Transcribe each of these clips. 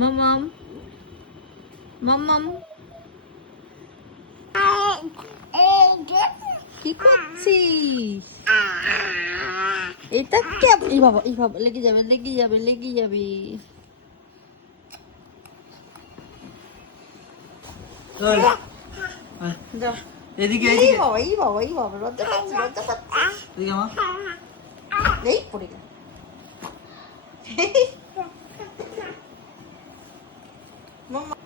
মামাম মামাম কি করছিস? এটা কে? এই বাবা লেগে যাবে লেগে যাবে লেগে যাবে। যা এদিকে এই এদিকে বাবা এই বাবা এই বাবা লজ্জা পাচ্ছি লজ্জা পাচ্ছি। এদিকে মা। এই পড়ে গেল। মামা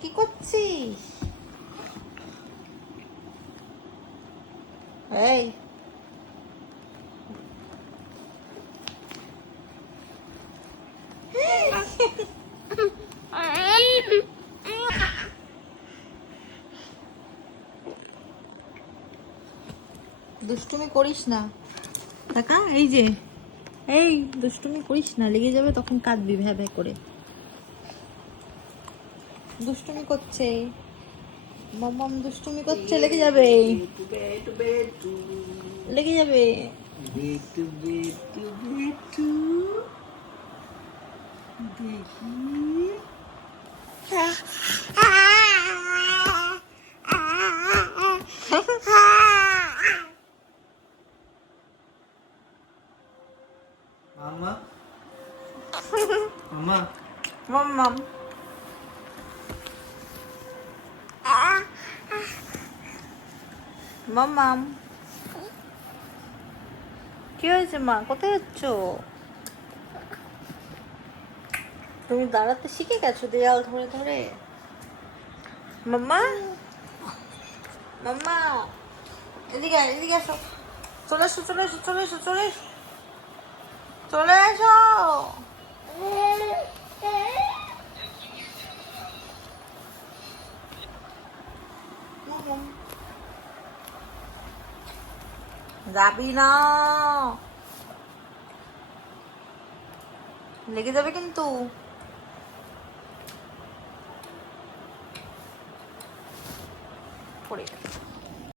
কি করছিস? এই দুষ্টুমি করিস না টাকা। এই যে এই দুষ্টুমি করিস না, লেগে যাবে তখন কাঁদবি ভ্যা ভ্যা করে। দুষ্টুমি করছে মামাম, দুষ্টুমি করছে, লেগে যাবে লেগে যাবে। বেটু বেটু বেটু দেখি মামা মামা মামাম মামাম কি হয়েছে মা? কোথায় যাচ্ছ? তুমি দাঁড়াতে শিখে গেছো দেয়াল ধরে ধরে? মাম্মা মাম্মা এদিকে এদিকে এসো, চলে এসো চলে এসো চলে এসো চলে এসো চলে এসো। যাবি না, লেগে যাবে কিন্তু। পড়ে গেছে।